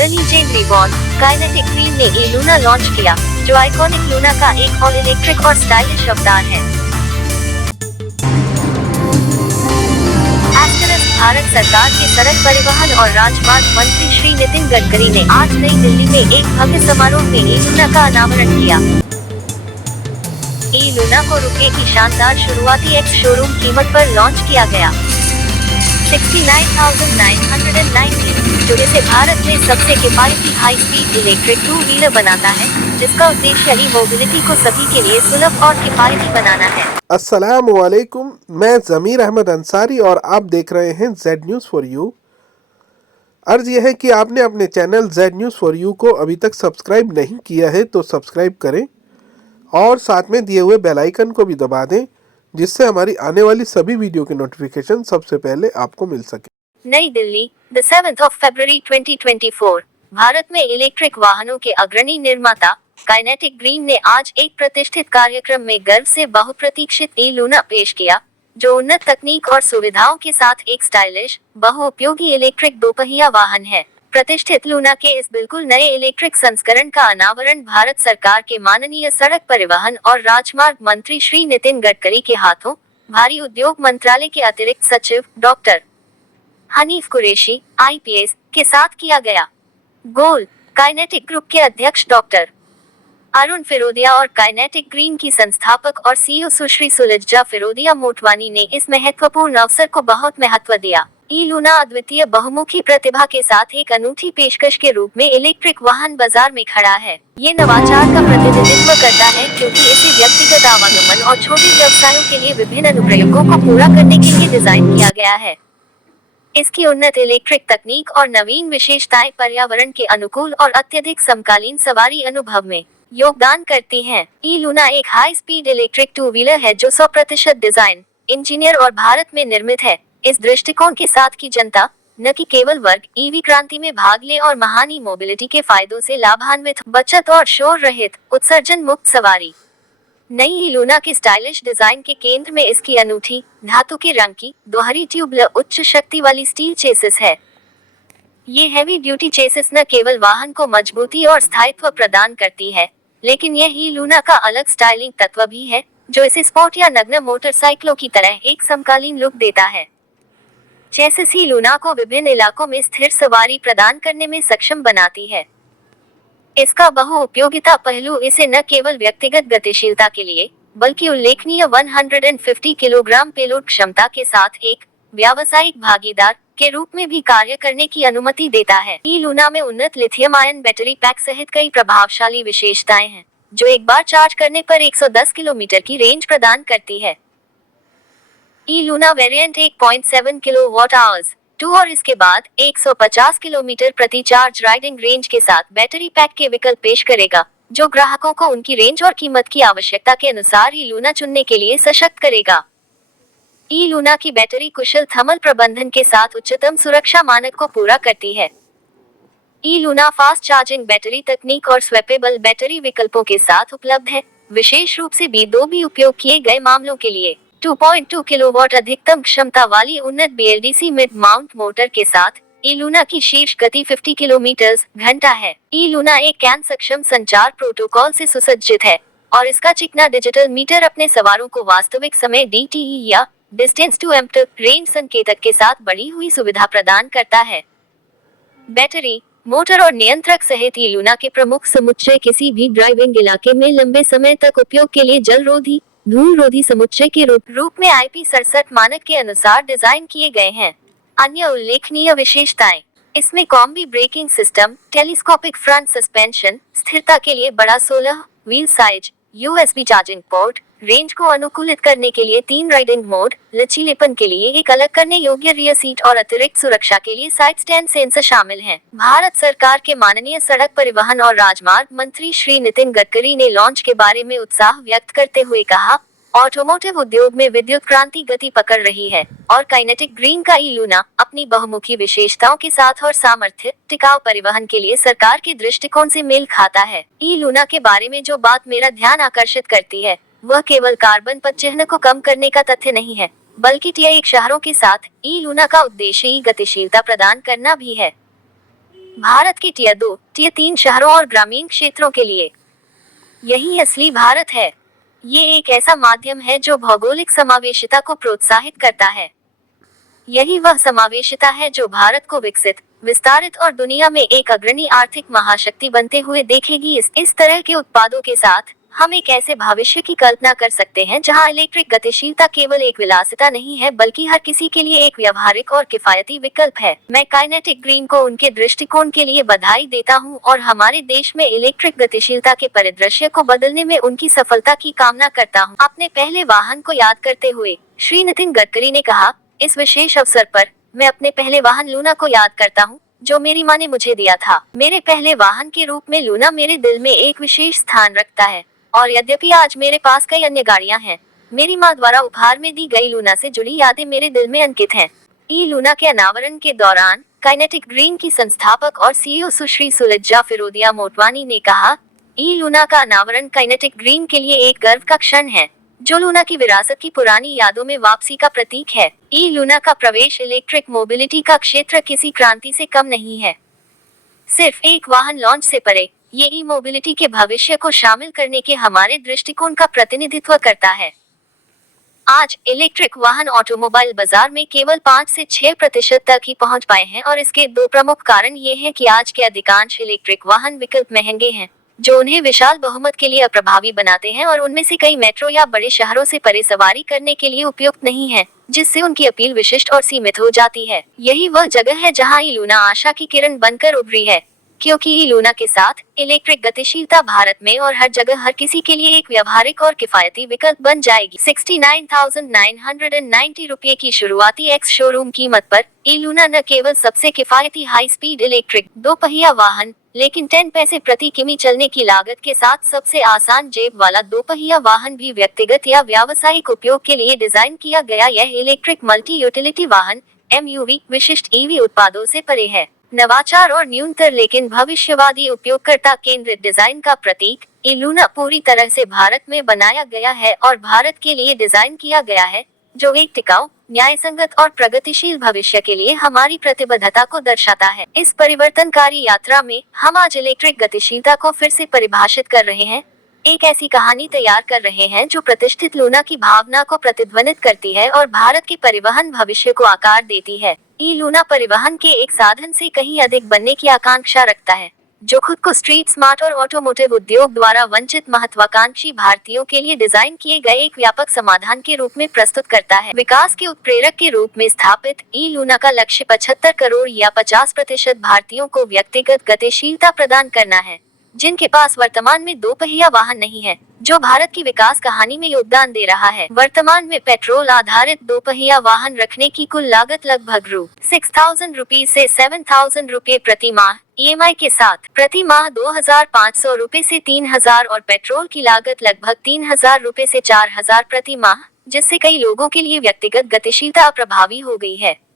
The legend reborn kinetic green ने e Luna launch किया, जो आइकॉनिक लूना का एक ऑल इलेक्ट्रिक और स्टाइलिश अवतार है। भारत सरकार के सड़क परिवहन और राजमार्ग मंत्री श्री नितिन गडकरी ने आज नई दिल्ली में एक भव्य समारोह में ई लूना का अनावरण किया। ई लूना को रुपये की शानदार शुरुआती एक्स शोरूम कीमत पर लॉन्च किया गया 69,990, जो इसे भारत में सबसे किफायती high speed electric two wheeler बनाता है, जिसका उद्देश्य ई मोबिलिटी को सभी के लिए सुलभ और किफायती बनाना है। अस्सलाम वालेकुम, मैं ज़मीर अहमद अंसारी और आप देख रहे हैं जेड न्यूज़ फॉर यू। अर्ज यह है कि आपने अपने channel Z news for you को अभी तक सब्सक्राइब नहीं किया है तो सब्सक्राइब करें और साथ में दिए हुए बेल आइकन को भी दबा दें, जिससे हमारी आने वाली सभी वीडियो की नोटिफिकेशन सबसे पहले आपको मिल सके। नई दिल्ली, 7 फरवरी 2024। भारत में इलेक्ट्रिक वाहनों के अग्रणी निर्माता काइनेटिक ग्रीन ने आज एक प्रतिष्ठित कार्यक्रम में गर्व से बहुप्रतीक्षित ई लूना पेश किया, जो उन्नत तकनीक और सुविधाओं के साथ एक स्टाइलिश, बहुउपयोगी इलेक्ट्रिक दोपहिया वाहन है। प्रतिष्ठित लूना के इस बिल्कुल नए इलेक्ट्रिक संस्करण का अनावरण भारत सरकार के माननीय सड़क परिवहन और राजमार्ग मंत्री श्री नितिन गडकरी के हाथों भारी उद्योग मंत्रालय के अतिरिक्त सचिव डॉक्टर हनीफ कुरैशी IPS के साथ किया गया। गोल काइनेटिक ग्रुप के अध्यक्ष डॉक्टर अरुण फिरोदिया और काइनेटिक ग्रीन की संस्थापक और CEO सुश्री सुलज्जा फिरोदिया मोटवानी ने इस महत्वपूर्ण अवसर को बहुत महत्व दिया। ई लूना अद्वितीय बहुमुखी प्रतिभा के साथ एक अनूठी पेशकश के रूप में इलेक्ट्रिक वाहन बाजार में खड़ा है। ये नवाचार का प्रतिनिधित्व करता है क्योंकि इसे व्यक्तिगत आवागमन और छोटे व्यवसायों के लिए विभिन्न अनुप्रयोगों को पूरा करने के लिए डिजाइन किया गया है। इसकी उन्नत इलेक्ट्रिक तकनीक और नवीन विशेषताएं पर्यावरण के अनुकूल और अत्यधिक समकालीन सवारी अनुभव में योगदान करती हैं। ई लूना एक high speed electric two wheeler है जो 100% डिजाइन, इंजीनियर और भारत में निर्मित है। इस दृष्टिकोण के साथ की जनता न कि केवल वर्ग ईवी क्रांति में भाग ले और महान ई मोबिलिटी के फायदों से लाभान्वित, बचत और शोर रहित, उत्सर्जन मुक्त सवारी। नई ई लूना के स्टाइलिश डिजाइन के केंद्र में इसकी अनूठी धातु के रंग की दोहरी ट्यूबलर उच्च शक्ति वाली स्टील चेसिस है। ये हैवी ड्यूटी चेसिस न केवल वाहन को मजबूती और स्थायित्व प्रदान करती है, लेकिन यह ई लूना का अलग स्टाइलिंग तत्व भी है, जो इसे स्पोर्ट या नग्न मोटरसाइकिलों की तरह एक समकालीन लुक देता है। चेसिस ई लूना को विभिन्न इलाकों में स्थिर सवारी प्रदान करने में सक्षम बनाती है। इसका बहुउपयोगिता पहलू इसे न केवल व्यक्तिगत गतिशीलता के लिए, बल्कि उल्लेखनीय 150 किलोग्राम पेलोड क्षमता के साथ एक व्यावसायिक भागीदार के रूप में भी कार्य करने की अनुमति देता है। ई लूना में उन्नत लिथियम आयन बैटरी पैक सहित कई प्रभावशाली विशेषताएं हैं, जो एक बार चार्ज करने पर 110 किलोमीटर की रेंज प्रदान करती है। ई लूना वेरिएंट 1.7 किलोवाट आवर्स 2 और इसके बाद 150 किलोमीटर प्रति चार्ज राइडिंग रेंज के साथ बैटरी पैक के विकल्प पेश करेगा, जो ग्राहकों को उनकी रेंज और कीमत की आवश्यकता के अनुसार ई लूना चुनने के लिए सशक्त करेगा। ई लूना की बैटरी कुशल थर्मल प्रबंधन के साथ उच्चतम सुरक्षा मानक को पूरा करती है। ई लूना फास्ट चार्जिंग बैटरी तकनीक और स्वैपेबल बैटरी विकल्पों के साथ उपलब्ध है, विशेष रूप से B2B उपयोग किए गए मामलों के लिए। 2.2 किलोवाट अधिकतम क्षमता वाली उन्नत BLDC मिड माउंट मोटर के साथ ई लूना की शीर्ष गति 50 किलोमीटर घंटा है। ई लूना एक कैन सक्षम संचार प्रोटोकॉल से सुसज्जित है और इसका चिकना डिजिटल मीटर अपने सवारों को वास्तविक समय DTE या डिस्टेंस टू एम्प्टी रेंज संकेतक के साथ बढ़ी हुई सुविधा प्रदान करता है। बैटरी, मोटर और नियंत्रक सहित ई लूना के प्रमुख समुच्चय किसी भी ड्राइविंग इलाके में लंबे समय तक उपयोग के लिए जलरोधी, धूल-रोधी समुच्चय के रूप में IP67 मानक के अनुसार डिजाइन किए गए हैं। अन्य उल्लेखनीय विशेषताएं, इसमें combi braking system, telescopic front suspension, स्थिरता के लिए बड़ा 16 wheel size, USB charging port, range को अनुकूलित करने के लिए 3 राइडिंग मोड, लचीलेपन के लिए एक अलग करने योग्य रियर सीट और अतिरिक्त सुरक्षा के लिए साइड स्टैंड सेंसर शामिल हैं। भारत सरकार के माननीय सड़क परिवहन और राजमार्ग मंत्री श्री नितिन गडकरी ने लॉन्च के बारे में उत्साह व्यक्त करते हुए कहा, ऑटोमोटिव उद्योग में विद्युत क्रांति गति पकड़ रही है और काइनेटिक ग्रीन का ई लूना अपनी बहुमुखी विशेषताओं के साथ और सामर्थ्य, टिकाऊ परिवहन के लिए सरकार के दृष्टिकोण से मेल खाता है। ई लूना के बारे में जो बात मेरा ध्यान आकर्षित करती है, वह केवल कार्बन पदचिह्न को कम करने का तथ्य नहीं है, बल्कि टियर शहरों के साथ ई लूना का उद्देश्य गतिशीलता प्रदान करना भी है। भारत के टियर 2, टियर 3 शहरों और ग्रामीण क्षेत्रों के लिए। यही असली भारत है। ये एक ऐसा माध्यम है जो भौगोलिक समावेशिता को प्रोत्साहित करता है। यही वह समावेशिता है जो भारत को विकसित, विस्तारित और दुनिया में एक अग्रणी आर्थिक महाशक्ति बनते हुए देखेगी। इस तरह के उत्पादों के साथ हम एक ऐसे भविष्य की कल्पना कर सकते हैं जहां इलेक्ट्रिक गतिशीलता केवल एक विलासिता नहीं है बल्कि हर किसी के लिए एक व्यावहारिक और किफायती विकल्प है। मैं काइनेटिक ग्रीन को उनके दृष्टिकोण के लिए बधाई देता हूं और हमारे देश में इलेक्ट्रिक गतिशीलता के परिदृश्य को बदलने में उनकी सफलता की कामना करता हूं। अपने पहले वाहन को याद करते हुए श्री नितिन गडकरी ने कहा, इस विशेष अवसर पर मैं अपने पहले वाहन लूना को याद करता हूँ जो मेरी माँ ने मुझे दिया था। मेरे पहले वाहन के रूप में लूना मेरे दिल में एक विशेष स्थान रखता है और यद्यपि आज मेरे पास कई अन्य गाड़ियाँ हैं, मेरी माँ द्वारा उपहार में दी गई लूना से जुड़ी यादें मेरे दिल में अंकित हैं। ई लूना के अनावरण के दौरान काइनेटिक ग्रीन की संस्थापक और सीईओ सुश्री सुलज्जा फिरोदिया मोटवानी ने कहा, ई लूना का अनावरण काइनेटिक ग्रीन के लिए एक गर्व का क्षण है जो लूना की विरासत की पुरानी यादों में वापसी का प्रतीक है। ई लूना का प्रवेश इलेक्ट्रिक मोबिलिटी का क्षेत्र किसी क्रांति से कम नहीं है। सिर्फ एक वाहन लॉन्च से परे, ये ई मोबिलिटी के भविष्य को शामिल करने के हमारे दृष्टिकोण का प्रतिनिधित्व करता है। आज इलेक्ट्रिक वाहन ऑटोमोबाइल बाजार में केवल 5 से 6% तक ही पहुंच पाए हैं और इसके दो प्रमुख कारण ये हैं कि आज के अधिकांश इलेक्ट्रिक वाहन विकल्प महंगे हैं जो उन्हें विशाल बहुमत के लिए अप्रभावी बनाते हैं और उनमें से कई मेट्रो या बड़े शहरों से परे सवारी करने के लिए उपयुक्त नहीं है, जिससे उनकी अपील विशिष्ट और सीमित हो जाती है। यही वह जगह है जहां ई लूना आशा की किरण बनकर उभरी है, क्योंकि ई लूना के साथ इलेक्ट्रिक गतिशीलता भारत में और हर जगह हर किसी के लिए एक व्यावहारिक और किफायती विकल्प बन जाएगी। 69,990 रुपये की शुरुआती एक्स शोरूम कीमत पर ई लूना न केवल सबसे किफायती हाई स्पीड इलेक्ट्रिक 2 पहिया वाहन, लेकिन 10 पैसे प्रति किमी चलने की लागत के साथ सबसे आसान जेब वाला 2 पहिया वाहन भी व्यक्तिगत या व्यावसायिक उपयोग के लिए डिजाइन किया गया यह इलेक्ट्रिक मल्टी यूटिलिटी वाहन MUV विशिष्ट EV उत्पादों से परे है। नवाचार और न्यूनतर लेकिन भविष्यवादी उपयोगकर्ता केंद्रित डिजाइन का प्रतीक, ई लूना पूरी तरह से भारत में बनाया गया है और भारत के लिए डिजाइन किया गया है, जो एक टिकाऊ, न्यायसंगत और प्रगतिशील भविष्य के लिए हमारी प्रतिबद्धता को दर्शाता है। इस परिवर्तनकारी यात्रा में हम आज इलेक्ट्रिक गतिशीलता को फिर से परिभाषित कर रहे हैं, एक ऐसी कहानी तैयार कर रहे हैं जो प्रतिष्ठित लूना की भावना को प्रतिध्वनित करती है और भारत के परिवहन भविष्य को आकार देती है। ई लूना परिवहन के एक साधन से कहीं अधिक बनने की आकांक्षा रखता है, जो खुद को स्ट्रीट स्मार्ट और ऑटोमोटिव उद्योग द्वारा वंचित महत्वाकांक्षी भारतीयों के लिए डिजाइन किए गए एक व्यापक समाधान के रूप में प्रस्तुत करता है। विकास के उत्प्रेरक के रूप में स्थापित ई लूना का लक्ष्य 75 करोड़ या 50% भारतीयों को व्यक्तिगत गतिशीलता प्रदान करना है, जिनके पास वर्तमान में 2 पहिया वाहन नहीं है, जो भारत की विकास कहानी में योगदान दे रहा है। वर्तमान में पेट्रोल आधारित 2 पहिया वाहन रखने की कुल लागत लगभग ₹6,000 से ₹7,000 प्रति माह EMI के साथ, प्रति माह ₹2,500 से ₹3,000 और पेट्रोल की लागत लगभग ₹3,000 से ₹4,000 प्रति माह, जिससे कई लोगों के लिए व्यक्तिगत गतिशीलता अप्रभावी हो गई है।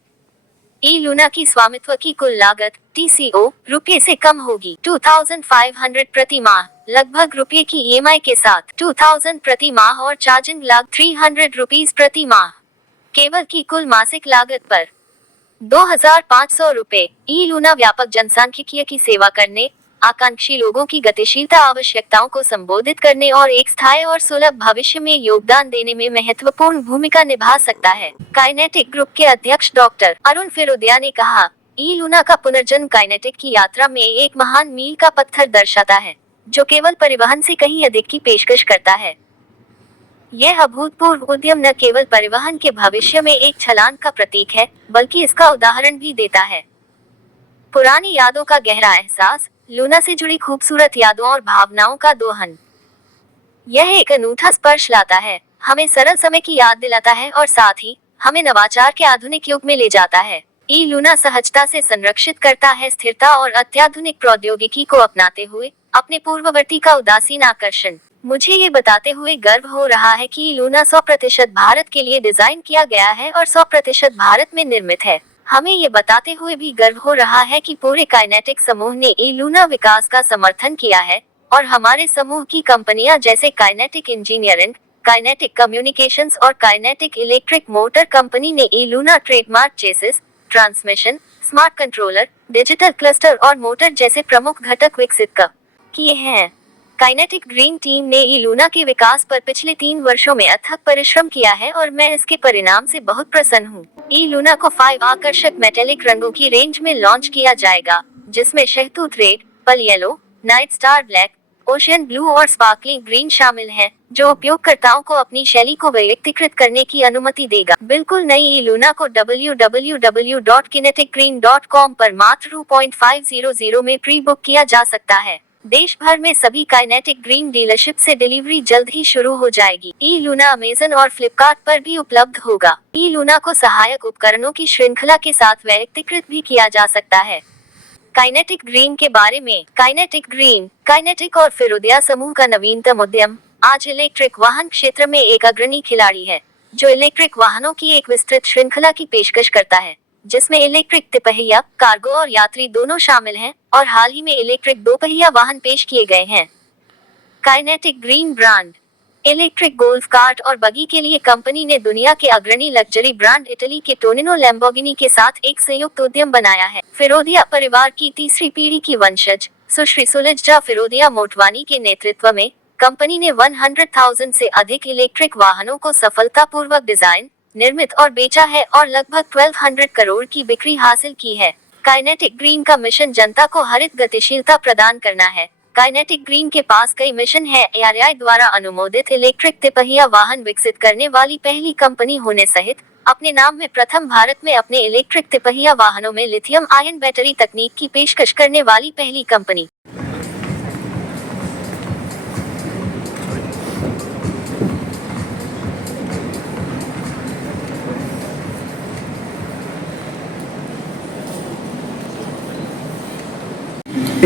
ई लूना की स्वामित्व की कुल लागत TCO रुपये से कम होगी। 2,500 प्रति माह, लगभग रुपये की EMI के साथ 2,000 प्रति माह और चार्जिंग लागत ₹300 प्रति माह। केवल की कुल मासिक लागत पर ₹2,500। ई लूना व्यापक जनसांख्यिकीय की सेवा करने, आकांक्षी लोगों की गतिशीलता आवश्यकताओं को संबोधित करने और एक स्थायी और सुलभ भविष्य में योगदान देने में महत्वपूर्ण भूमिका निभा सकता है। काइनेटिक ग्रुप के अध्यक्ष डॉक्टर अरुण फिरोदिया ने कहा, ई लूना का पुनर्जन्म काइनेटिक की यात्रा में एक महान मील का पत्थर दर्शाता है, जो केवल परिवहन से कहीं अधिक की पेशकश करता है। यह अभूतपूर्व उद्यम न केवल परिवहन के भविष्य में एक छलांग का प्रतीक है, बल्कि इसका उदाहरण भी देता है। पुरानी यादों का गहरा एहसास, लूना से जुड़ी खूबसूरत यादों और भावनाओं का दोहन। यह एक अनूठा स्पर्श लाता है, हमें सरल समय की याद दिलाता है और साथ ही हमें नवाचार के आधुनिक युग में ले जाता है। ई लूना सहजता से संरक्षित करता है स्थिरता और अत्याधुनिक प्रौद्योगिकी को अपनाते हुए अपने पूर्ववर्ती का उदासीन आकर्षण। मुझे ये बताते हुए गर्व हो रहा है कि ई लूना 100% भारत के लिए डिजाइन किया गया है और 100% भारत में निर्मित है। हमें ये बताते हुए भी गर्व हो रहा है कि पूरे काइनेटिक समूह ने ई लूना विकास का समर्थन किया है और हमारे समूह की कंपनियां जैसे काइनेटिक इंजीनियरिंग, काइनेटिक कम्युनिकेशंस और काइनेटिक इलेक्ट्रिक मोटर कंपनी ने e Luna trademark chassis, transmission, smart controller, digital cluster और मोटर जैसे प्रमुख घटक विकसित किए हैं। काइनेटिक ग्रीन टीम ने ई लूना के विकास पर पिछले 3 वर्षों में अथक परिश्रम किया है और मैं इसके परिणाम से बहुत प्रसन्न हूँ। ई लूना को 5 आकर्षक मेटेलिक रंगों की रेंज में लॉन्च किया जाएगा, जिसमें शहतूत रेड, पल yellow, night star black, ocean blue और स्पार्कलिंग ग्रीन शामिल हैं, जो उपयोगकर्ताओं को अपनी शैली को व्यक्तिकृत करने की अनुमति देगा। बिल्कुल नई ई लूना को www.kineticgreen.com पर मात्र $2.500 में प्री बुक किया जा सकता है। देश भर में सभी काइनेटिक ग्रीन डीलरशिप से डिलीवरी जल्द ही शुरू हो जाएगी। ई लूना अमेजन और फ्लिपकार्ट पर भी उपलब्ध होगा। ई लूना को सहायक उपकरणों की श्रृंखला के साथ व्यक्तिकृत भी किया जा सकता है। काइनेटिक ग्रीन के बारे में। काइनेटिक ग्रीन, काइनेटिक और फिरोदिया समूह का नवीनतम उद्यम, आज इलेक्ट्रिक वाहन क्षेत्र में एक अग्रणी खिलाड़ी है, जो इलेक्ट्रिक वाहनों की एक विस्तृत श्रृंखला की पेशकश करता है, जिसमें इलेक्ट्रिक तिपहिया, कार्गो और यात्री दोनों शामिल हैं, और हाल ही में इलेक्ट्रिक दोपहिया वाहन पेश किए गए हैं। Kinetic green brand. Electric golf cart और बगी के लिए कंपनी ने दुनिया के अग्रणी लग्जरी ब्रांड इटली के टोनिनो लैम्बोर्गिनी के साथ एक संयुक्त उद्यम बनाया है। फिरोदिया परिवार की तीसरी पीढ़ी की वंशज सुश्री सुलज्जा फिरोदिया मोटवानी के नेतृत्व में कंपनी ने 100,000 से अधिक इलेक्ट्रिक वाहनों को सफलतापूर्वक डिजाइन, निर्मित और बेचा है और लगभग 1200 करोड़ की बिक्री हासिल की है। काइनेटिक ग्रीन का मिशन जनता को हरित गतिशीलता प्रदान करना है। काइनेटिक ग्रीन के पास कई मिशन है। ARAI द्वारा अनुमोदित इलेक्ट्रिक तिपहिया वाहन विकसित करने वाली पहली कंपनी होने सहित अपने नाम में प्रथम भारत में अपने इलेक्ट्रिक तिपहिया वाहनों में लिथियम आयन बैटरी तकनीक की पेशकश करने वाली पहली company.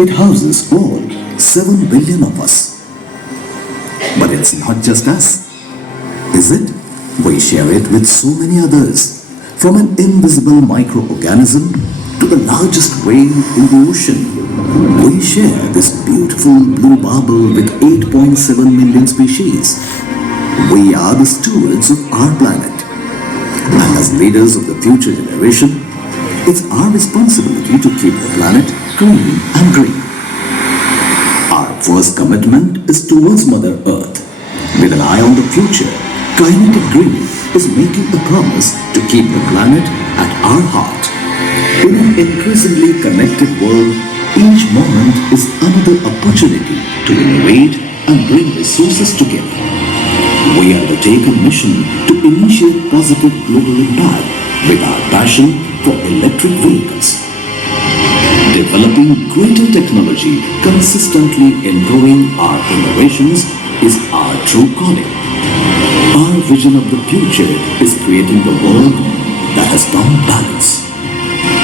It houses all 7 billion of us. But it's not just us, is it? We share it with so many others, from an invisible microorganism to the largest whale in the ocean. We share this beautiful blue bubble with 8.7 million species. We are the stewards of our planet. And as leaders of the future generation, it's our responsibility to keep the planet clean and green. Our first commitment is towards Mother Earth. With an eye on the future, Kinetic Green is making a promise to keep the planet at our heart. In an increasingly connected world, each moment is another opportunity to innovate and bring resources together. We undertake a mission to initiate positive global impact with our passion for electric vehicles. Developing greater technology, consistently improving our innovations is our true calling. Our vision of the future is creating the world that has found balance.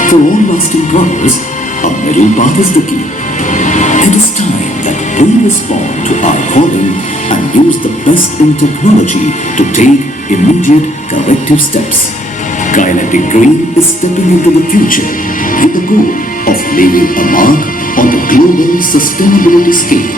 For all lasting progress, a middle path is the key. It is time that we respond to our calling and use the best in technology to take immediate corrective steps. Kinetic Green is stepping into the future with the goal of leaving a mark on the global sustainability scale.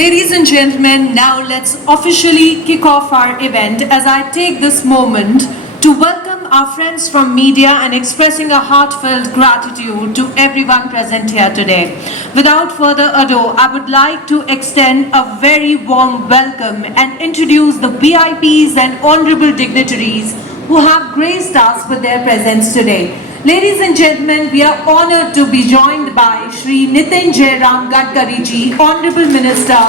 Ladies and gentlemen, now let's officially kick off our event as I take this moment to welcome our friends from media and expressing a heartfelt gratitude to everyone present here today. Without further ado, I would like to extend a very warm welcome and introduce the VIPs and honorable dignitaries who have graced us with their presence today. Ladies and gentlemen, we are honored to be joined by Shri Nitin Jairam Gadkari ji, Honorable Minister,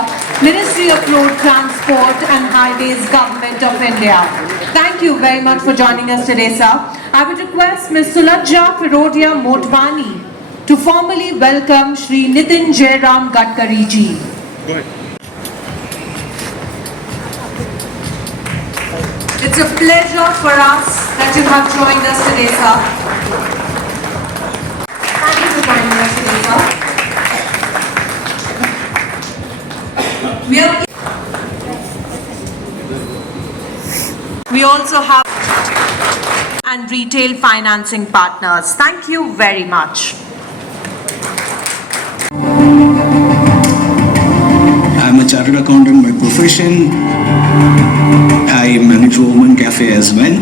Ministry of Road Transport and Highways, Government of India. Thank you very much for joining us today, sir. I would request Ms. Sulajja Firodia Motwani to formally welcome Shri Nitin Jairam Gadkari ji. It's a pleasure for us that you have joined us today, sir. Thank you for joining us today, sir. We also have and retail financing partners. Thank you very much. I'm a chartered accountant by profession. I manage Woman Cafe as well.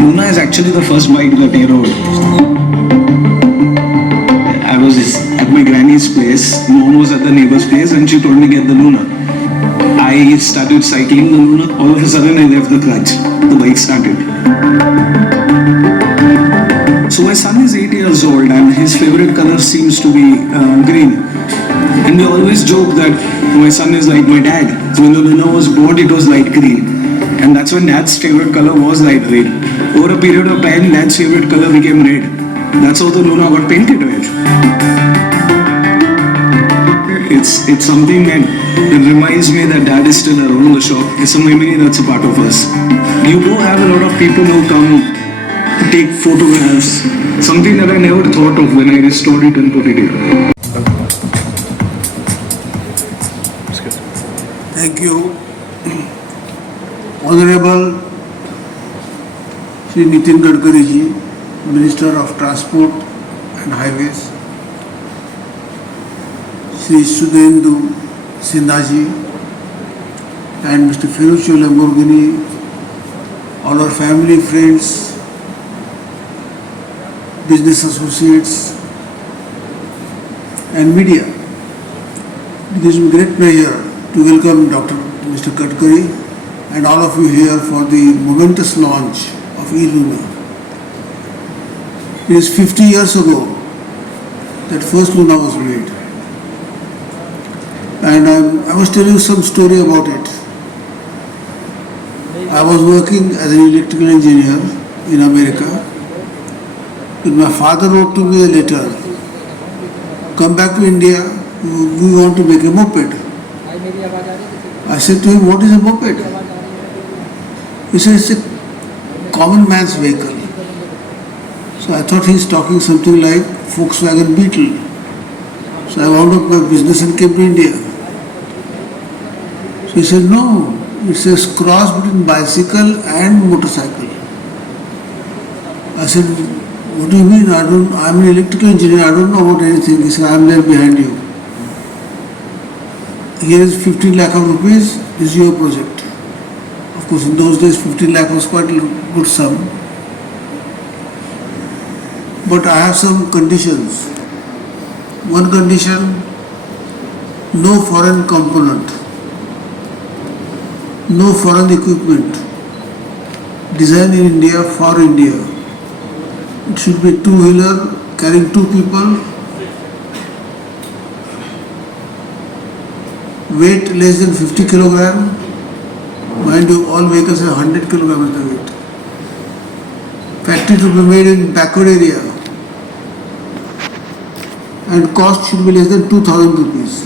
Luna is actually the first bike that I rode. I was at my granny's place, mom was at the neighbor's place, and she told me get the Luna. I started cycling the Luna, all of a sudden I left the clutch. The bike started. So my son is 8 years old and his favorite color seems to be green. And we always joke that my son is like my dad. So when the Luna was bought, it was light green. And that's when dad's favorite color was light red. Over a period of time, dad's favorite color became red. That's how the Luna got painted red. It's something that it reminds me that dad is still around the shop. It's a memory that's a part of us. You do have a lot of people who come take photographs, something that I never thought of when I restored it and put it here. Thank you. Honorable Shri Nitin Gadkari ji, Minister of Transport and Highways, Shri Sudhendu Sinha ji and Mr. Ferruccio Lamborghini, all our family, friends, business associates and media. It is a great pleasure to welcome Mr. Gadkari and all of you here for the momentous launch of e-Luna. It is 50 years ago that first Luna was made. And I was telling you some story about it. I was working as an electrical engineer in America. When my father wrote to me a letter, come back to India, we want to make a moped. I said to him, what is a moped? He said, it's a common man's vehicle. So I thought he's talking something like Volkswagen Beetle. So I wound up my business and came to India. So he said, no, it's a cross between bicycle and motorcycle. I said, what do you mean? I'm an electrical engineer, I don't know about anything. He said, I'm there behind you. Here is 15 lakh of rupees, this is your project. Of course, in those days, 15 lakh was quite a good sum. But I have some conditions. One condition, no foreign component, no foreign equipment, designed in India for India. It should be two-wheeler carrying two people, weight less than 50 kilogram. Mind you, all vehicles have 100 kilograms the weight. Factory to be made in backward area. And cost should be less than 2,000 rupees.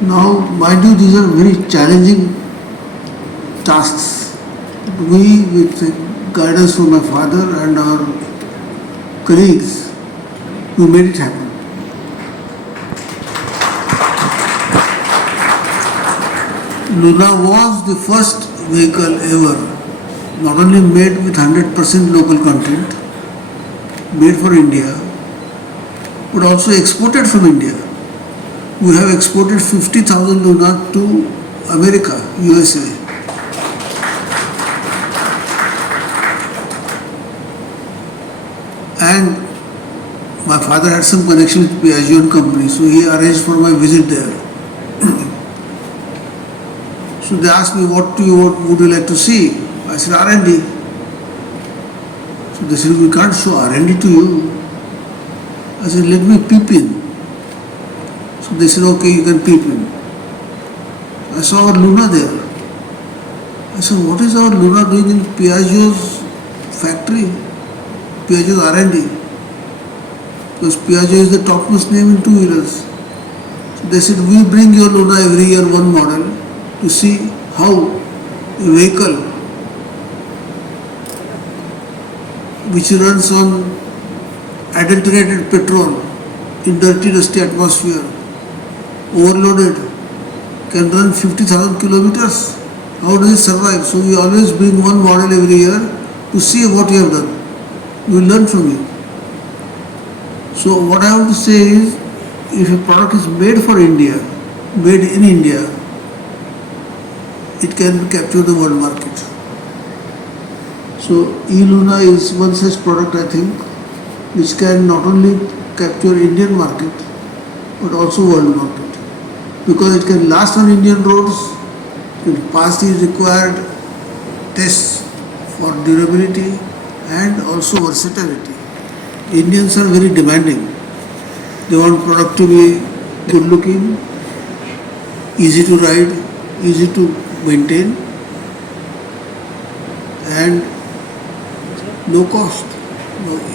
Now, mind you, these are very challenging tasks. We, with the guidance from my father and our colleagues, we made it happen. Luna was the first vehicle ever, not only made with 100% local content, made for India, but also exported from India. We have exported 50,000 Luna to America, USA. And my father had some connection with Piaggio and company, so he arranged for my visit there. So they asked me, what would you like to see? I said, R&D. So they said, we can't show R&D to you. I said, let me peep in. So they said, okay, you can peep in. I saw our Luna there. I said, what is our Luna doing in Piaggio's factory? Piaggio's R&D. Because Piaggio is the topmost name in two-wheelers. So they said, we bring your Luna every year one model to see how a vehicle which runs on adulterated petrol in dirty, dusty atmosphere, overloaded, can run 50,000 kilometers. How does it survive? So we always bring one model every year to see what you have done. We will learn from you. So what I want to say is, if a product is made for India, made in India, it can capture the world market. So e-Luna is one such product, I think, which can not only capture Indian market but also world market, because it can last on Indian roads, it can pass the required tests for durability and also versatility. Indians are very demanding. They want product to be good looking, easy to ride, easy to maintain, and low cost.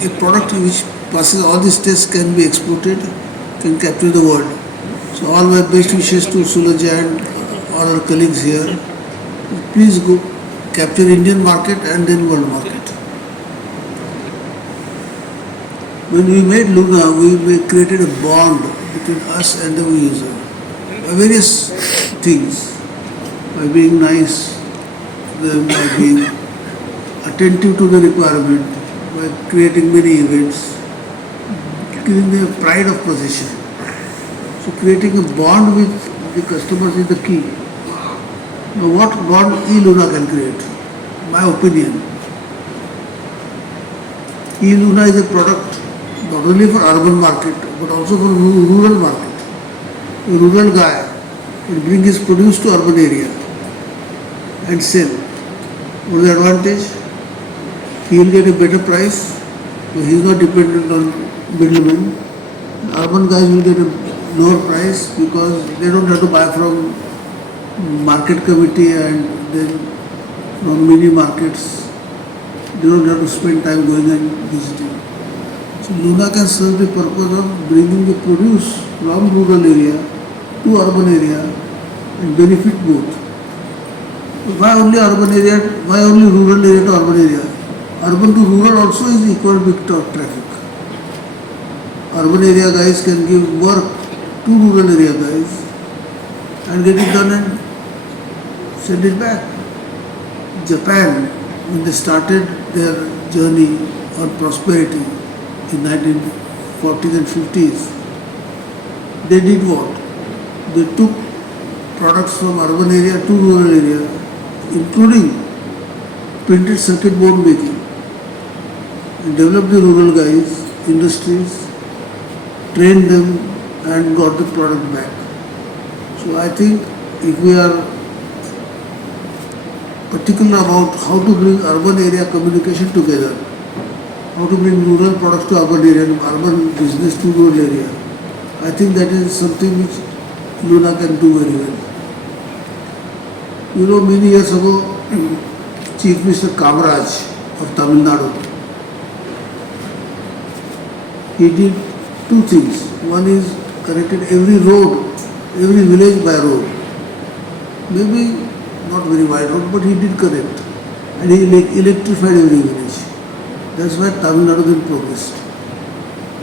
A product which passes all these tests can be exported, can capture the world. So all my best wishes to Sulaj and all our colleagues here. Please go capture Indian market and then world market. When we made Luna, we created a bond between us and the user by various things, by being nice to them, by being attentive to the requirement, by creating many events, giving them a pride of possession. So creating a bond with the customers is the key. Now what bond e-Luna can create? My opinion. E-Luna is a product not only for urban market but also for rural market. A rural guy will bring his produce to urban area and sell. What is the advantage? He will get a better price, so he is not dependent on middlemen. Urban guys will get a lower price because they don't have to buy from market committee and then from mini markets. They don't have to spend time going and visiting. So Luna can serve the purpose of bringing the produce from rural area to urban area and benefit both. Why only urban area? Why only rural area to urban area? Urban to rural also is equal big traffic. Urban area guys can give work to rural area guys and get it done and send it back. Japan, when they started their journey on prosperity in 1940s and 50s, they did what? They took products from urban area to rural area, including printed circuit board making, and developed the rural guys, industries, trained them and got the product back. So I think if we are particular about how to bring urban area communication together, how to bring rural products to urban area and urban business to rural area, I think that is something which Luna can do very well. You know, many years ago, Chief Minister Kamaraj of Tamil Nadu, he did two things. One is connected every road, every village by road. Maybe not very wide road, but he did connect. And he electrified every village. That's why Tamil Nadu then progressed.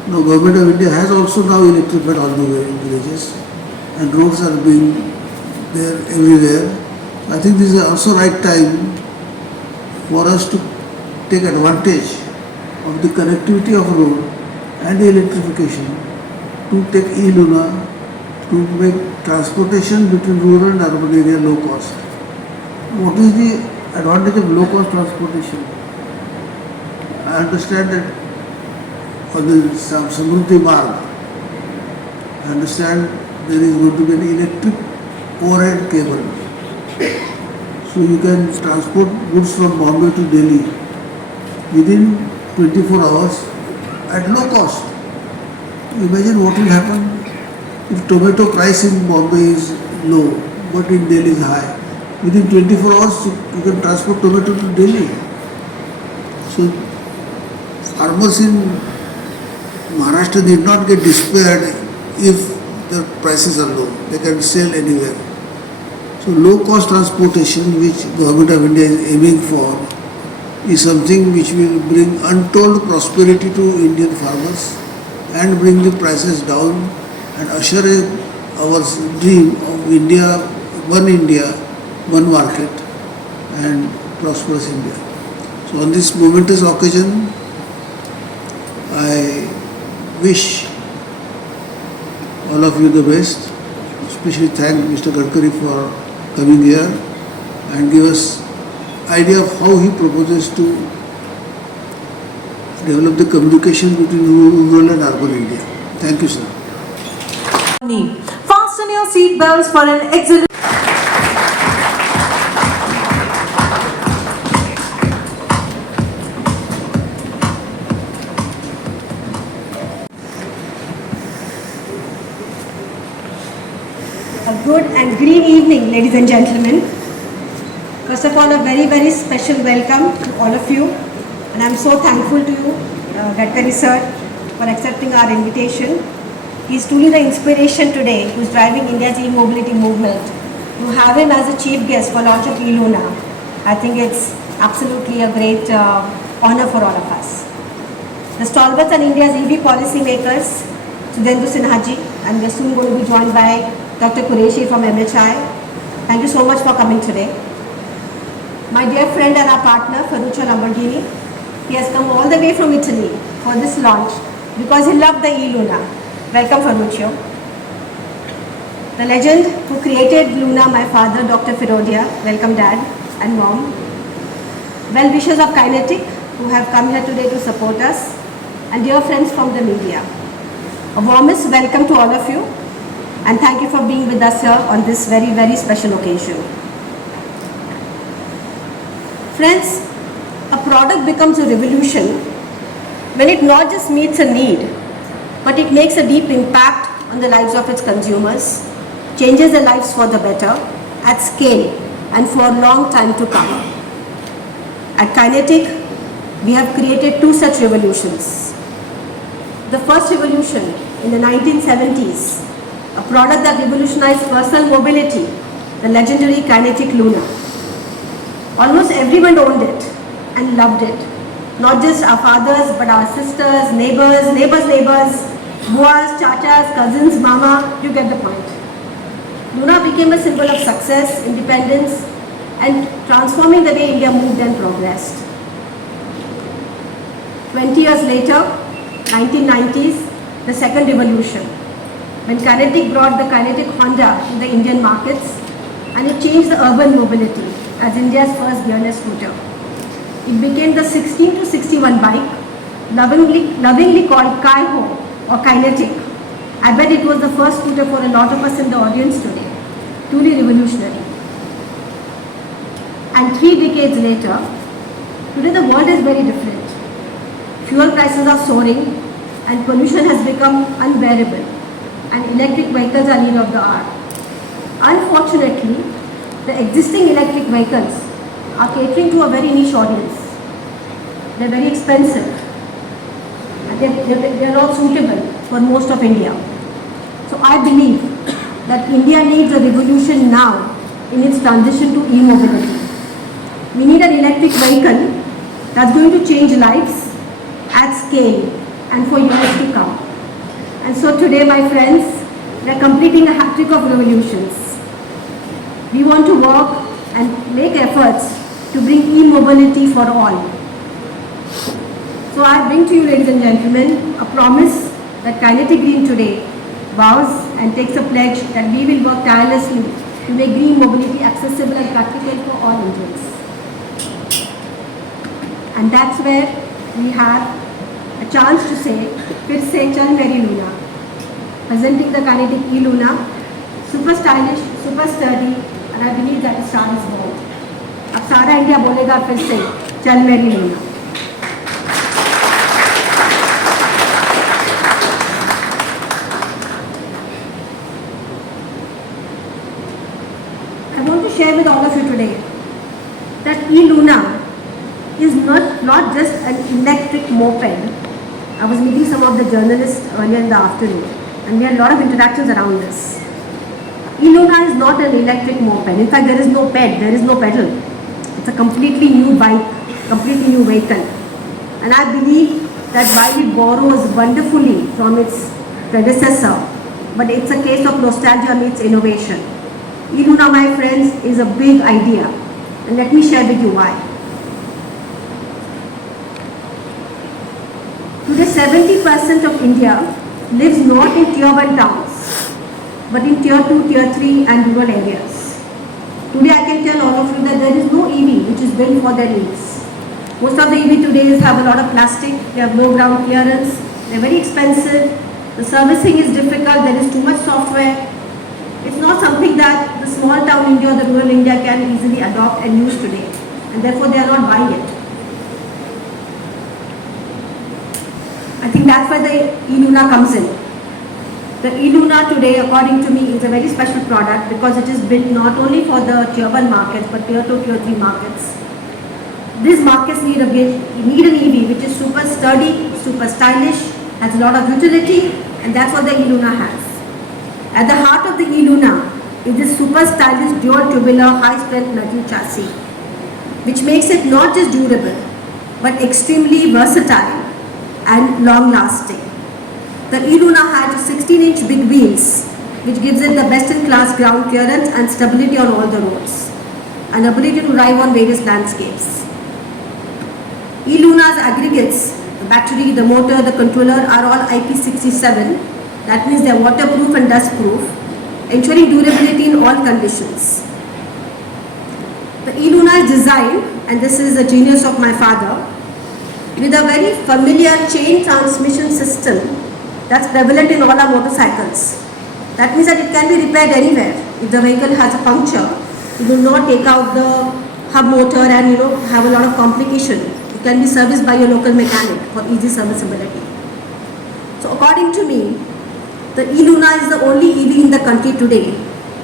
Now Government of India has also now electrified all the villages and roads are being there everywhere. I think this is also right time for us to take advantage of the connectivity of road and the electrification to take e-Luna to make transportation between rural and urban area low cost. What is the advantage of low cost transportation? I understand that for the Samruddhi Marg, I understand there is going to be an electric overhead cable So you can transport goods from Bombay to Delhi within 24 hours at low cost. Imagine what will happen if tomato price in Bombay is low but in Delhi is high. Within 24 hours you can transport tomato to Delhi. So farmers in Maharashtra did not get despaired if the prices are low. They can sell anywhere. So low cost transportation, which Government of India is aiming for, is something which will bring untold prosperity to Indian farmers and bring the prices down and usher our dream of India, one market and prosperous India. So on this momentous occasion, I wish all of you the best. Especially thank Mr. Gadkari for coming here and give us idea of how he proposes to develop the communication between rural and urban India. Thank you, sir. Fasten your seat belts for an excellent. A good and green evening, ladies and gentlemen. First of all, a very, very special welcome to all of you. And I'm so thankful to you, Gadkari sir, for accepting our invitation. He's truly the inspiration today who's driving India's e-mobility movement. To have him as a chief guest for launch of eLuna, I think it's absolutely a great honor for all of us. The stalwarts and India's EV policy makers, Sudhendu Sinha ji, and we're soon going to be joined by Dr. Qureshi from MHI. Thank you so much for coming today. My dear friend and our partner, Ferruccio Lamborghini, he has come all the way from Italy for this launch because he loved the eLuna. Welcome, Ferruccio. The legend who created Luna, my father, Dr. Firodia. Welcome, Dad and Mom. Well-wishers of Kinetic who have come here today to support us, and dear friends from the media. A warmest welcome to all of you, and thank you for being with us here on this very, very special occasion. Friends, a product becomes a revolution when it not just meets a need, but it makes a deep impact on the lives of its consumers, changes their lives for the better, at scale and for a long time to come. At Kinetic, we have created two such revolutions. The first revolution in the 1970s, a product that revolutionized personal mobility, the legendary Kinetic Luna. Almost everyone owned it and loved it. Not just our fathers, but our sisters, neighbors, buas, chachas, cousins, mama, you get the point. Luna became a symbol of success, independence, and transforming the way India moved and progressed. 20 years later, 1990s, the second revolution, when Kinetic brought the Kinetic Honda to the Indian markets, and it changed the urban mobility as India's first gearless scooter. It became the 16 to 61 bike, lovingly called Kaiho or Kinetic. I bet it was the first scooter for a lot of us in the audience today. Truly revolutionary. And 3 decades later, today the world is very different. Fuel prices are soaring and pollution has become unbearable, and electric vehicles are need of the hour. Unfortunately, the existing electric vehicles are catering to a very niche audience. They are very expensive and they are not suitable for most of India. So I believe that India needs a revolution now in its transition to e-mobility. We need an electric vehicle that's going to change lives at scale and for years to come. And so today, my friends, we are completing a hat-trick of revolutions. We want to work and make efforts to bring e-mobility for all. So I bring to you, ladies and gentlemen, a promise that Kinetic Green today vows and takes a pledge that we will work tirelessly to make green mobility accessible and practical for all Indians. And that's where we have a chance to say, Fir Se Chal Meri Luna, presenting the Kinetic eLuna, super stylish, super sturdy, and I believe that is Shah's vote. अब सारा India बोलेगा फिर से, चल मेरी Luna. I want to share with all of you today that e-Luna is not just an electric moped. I was meeting some of the journalists earlier in the afternoon, and we had a lot of interactions around this. e-Luna is not an electric moped. In fact, there is no ped, there is no pedal. It's a completely new bike, completely new vehicle. And I believe that while it borrows wonderfully from its predecessor, but it's a case of nostalgia meets innovation. e-Luna, my friends, is a big idea. And let me share with you why. Today, 70% of India lives not in tier 1 towns, but in tier 2, tier 3 and rural areas. Today, I can tell all of you that there is no EV which is built for their needs. Most of the EV today have a lot of plastic, they have low ground clearance, they are very expensive, the servicing is difficult, there is too much software. It's not something that the small town India or the rural India can easily adopt and use today, and therefore they are not buying it. I think that's where the e-Luna comes in. The e-Luna today, according to me, is a very special product because it is built not only for the tier 1 markets but tier 2, tier 3 markets. These markets need an EV which is super sturdy, super stylish, has a lot of utility, and that's what the e-Luna has. At the heart of the e-Luna is this super stylish dual tubular high strength metal chassis, which makes it not just durable but extremely versatile and long lasting. The e-Luna has 16-inch big wheels which gives it the best in class ground clearance and stability on all the roads, and ability to drive on various landscapes. e-Luna's aggregates, the battery, the motor, the controller are all IP67. That means they are waterproof and dust proof, ensuring durability in all conditions. The e-Luna is designed, and this is a genius of my father, with a very familiar chain transmission system that's prevalent in all our motorcycles. That means that it can be repaired anywhere. If the vehicle has a puncture, you do not take out the hub motor and have a lot of complication. It can be serviced by your local mechanic for easy serviceability. So according to me, the e-Luna is the only EV in the country today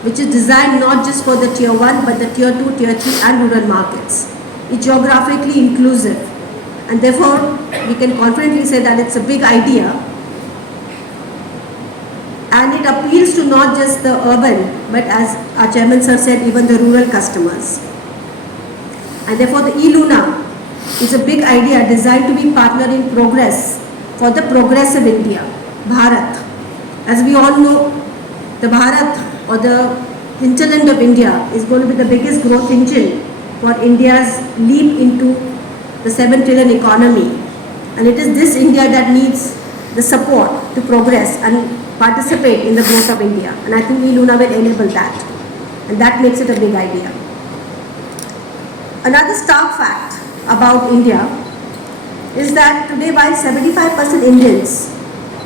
which is designed not just for the tier 1 but the tier 2, tier 3 and rural markets. It's geographically inclusive, and therefore we can confidently say that it's a big idea, and it appeals to not just the urban but, as our chairman sir said, even the rural customers. And therefore the e-Luna is a big idea designed to be partner in progress for the progressive India, Bharat. As we all know, the Bharat or the hinterland of India is going to be the biggest growth engine for India's leap into the 7 trillion economy. And it is this India that needs the support to progress and participate in the growth of India. And I think e-Luna will enable that. And that makes it a big idea. Another stark fact about India is that today while 75% Indians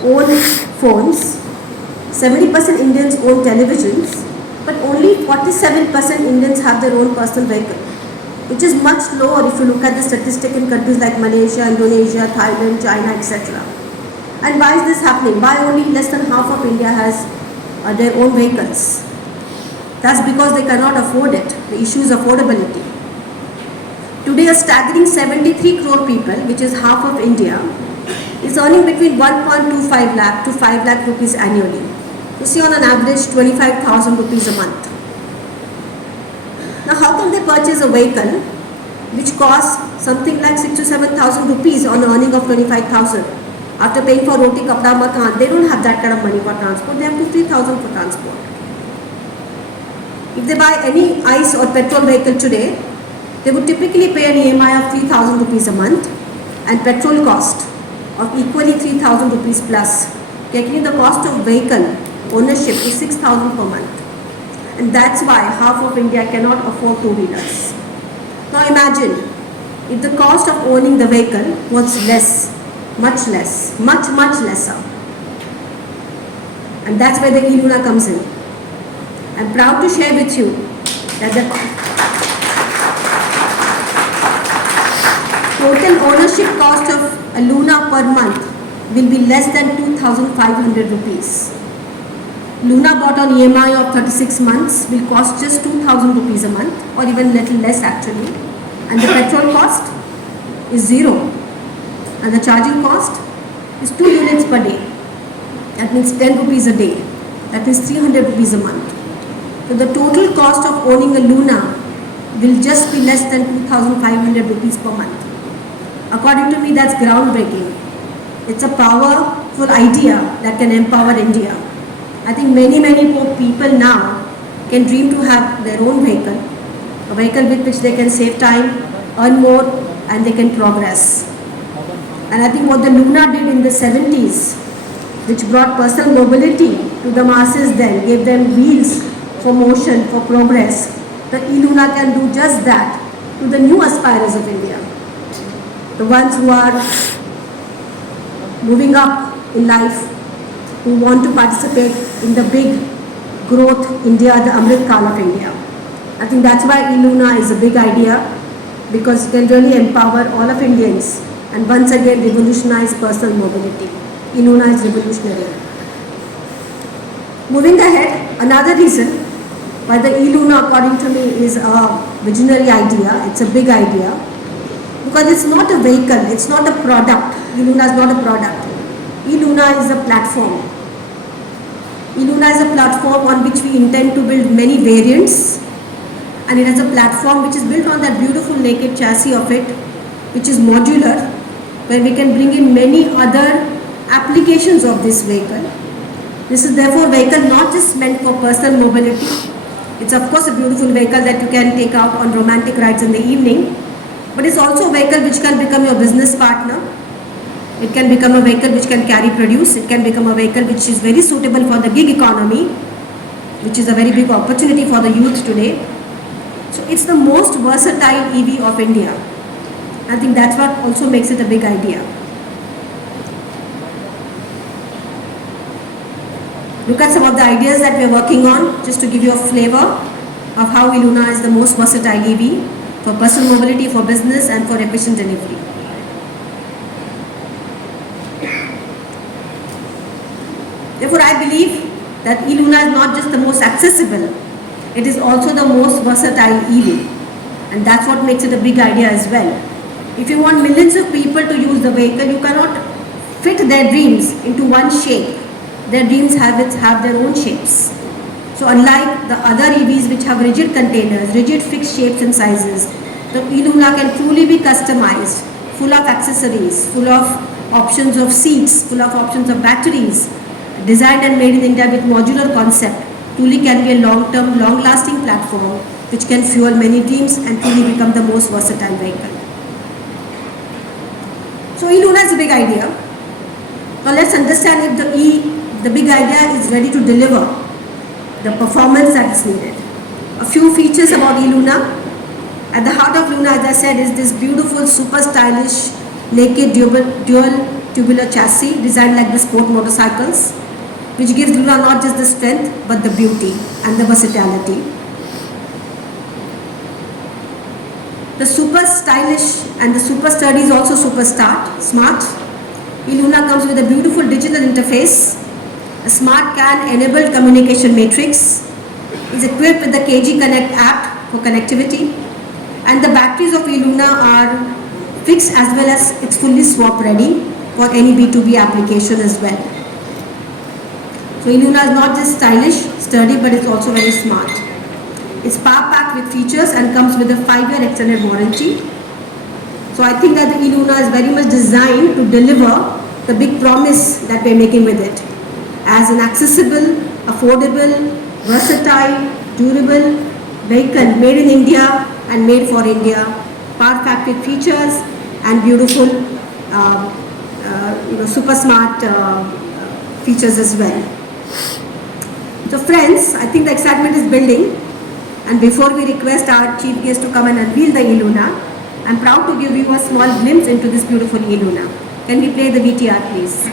own phones, 70% Indians own televisions, but only 47% Indians have their own personal vehicle, which is much lower if you look at the statistic in countries like Malaysia, Indonesia, Thailand, China, etc. And why is this happening? Why only less than half of India has their own vehicles? That's because they cannot afford it. The issue is affordability. Today a staggering 73 crore people, which is half of India, is earning between 1.25 lakh to 5 lakh rupees annually. You see, on an average 25,000 rupees a month. Now how can they purchase a vehicle which costs something like 6 to 7,000 rupees on an earning of 25,000? After paying for roti, kapda, makan, they don't have that kind of money for transport. They have 2,000-3,000 for transport. If they buy any ICE or petrol vehicle today, they would typically pay an EMI of 3,000 rupees a month and petrol cost of equally 3,000 rupees plus. Taking the cost of vehicle ownership is 6,000 per month. And that's why half of India cannot afford two-wheelers. Now imagine if the cost of owning the vehicle was less, much lesser. And that's where the e-Luna comes in. I'm proud to share with you that the total ownership cost of a Luna per month will be less than 2,500 rupees. Luna bought on EMI of 36 months will cost just 2,000 rupees a month, or even little less actually. And the petrol cost is 0. And the charging cost is 2 units per day. That means 10 rupees a day. That is 300 rupees a month. So the total cost of owning a Luna will just be less than 2,500 rupees per month. According to me, that's groundbreaking. It's a powerful idea that can empower India. I think many more people now can dream to have their own vehicle, a vehicle with which they can save time, earn more, and they can progress. And I think what the Luna did in the 70s, which brought personal mobility to the masses then, gave them wheels for motion, for progress, the e-Luna can do just that to the new aspirers of India. The ones who are moving up in life, who want to participate in the big growth India, the Amrit Kaal of India. I think that's why e-Luna is a big idea, because it can really empower all of Indians and once again revolutionize personal mobility. e-Luna is revolutionary. Moving ahead, another reason why the e-Luna according to me is a visionary idea, it's a big idea, because it's not a vehicle, it's not a product. e-Luna is not a product. e-Luna is a platform. e-Luna is a platform on which we intend to build many variants, and it has a platform which is built on that beautiful naked chassis of it, which is modular, where we can bring in many other applications of this vehicle. This is therefore a vehicle not just meant for personal mobility. It's of course a beautiful vehicle that you can take out on romantic rides in the evening, but it's also a vehicle which can become your business partner. It can become a vehicle which can carry produce. It can become a vehicle which is very suitable for the gig economy, which is a very big opportunity for the youth today. So it's the most versatile EV of India. I think that's what also makes it a big idea. Look at some of the ideas that we are working on, just to give you a flavor of how e-Luna is the most versatile EV for personal mobility, for business, and for efficient delivery. Therefore, I believe that e-Luna is not just the most accessible, it is also the most versatile EV, and that's what makes it a big idea as well. If you want millions of people to use the vehicle, you cannot fit their dreams into one shape. Their dreams have their own shapes. So unlike the other EVs which have rigid containers, rigid fixed shapes and sizes, the e-Luna can truly be customized, full of accessories, full of options of seats, full of options of batteries, designed and made in India with modular concept, truly can be a long-term, long-lasting platform which can fuel many dreams and truly become the most versatile vehicle. So e-Luna is a big idea. Now let's understand if the big idea is ready to deliver the performance that is needed. A few features about e-Luna. At the heart of Luna, as I said, is this beautiful, super stylish, naked dual tubular chassis designed like the sport motorcycles, which gives Luna not just the strength but the beauty and the versatility. The super stylish and the super sturdy is also super smart. e-Luna comes with a beautiful digital interface, a smart CAN-enabled communication matrix, is equipped with the KG Connect app for connectivity, and the batteries of e-Luna are fixed as well as it's fully swap ready for any B2B application as well. So e-Luna is not just stylish, sturdy, but it's also very smart. It's power packed with features and comes with a 5-year extended warranty. So I think that the e-Luna is very much designed to deliver the big promise that we're making with it, as an accessible, affordable, versatile, durable vehicle made in India and made for India, power packed with features and beautiful, super smart features as well. So friends, I think the excitement is building, and before we request our chief guest to come and unveil the e-Luna, I'm proud to give you a small glimpse into this beautiful e-Luna. Can we play the VTR please?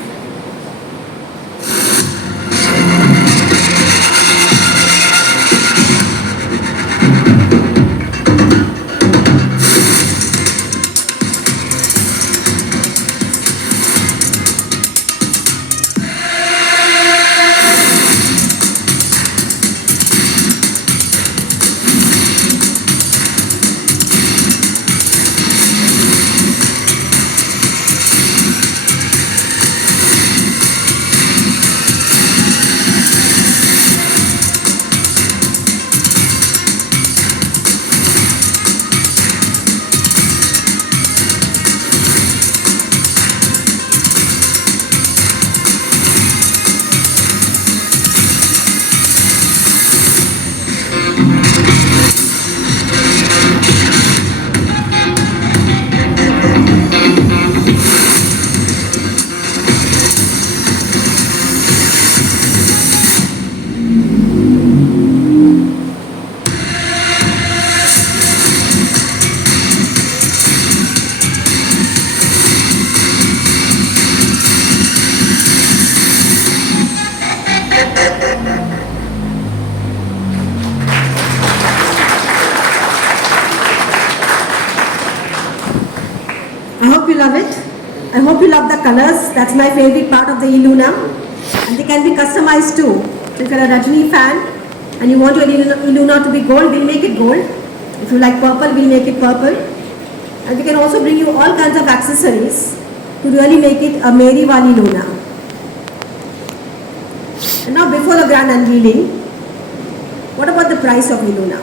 I hope you love it. I hope you love the colors. That's my favorite part of the e-Luna. And they can be customized too. So if you're a Rajni fan and you want your e-Luna to be gold, we'll make it gold. If you like purple, we'll make it purple. And we can also bring you all kinds of accessories to really make it a Meri Wali Luna. And now before the grand unveiling, what about the price of e-Luna?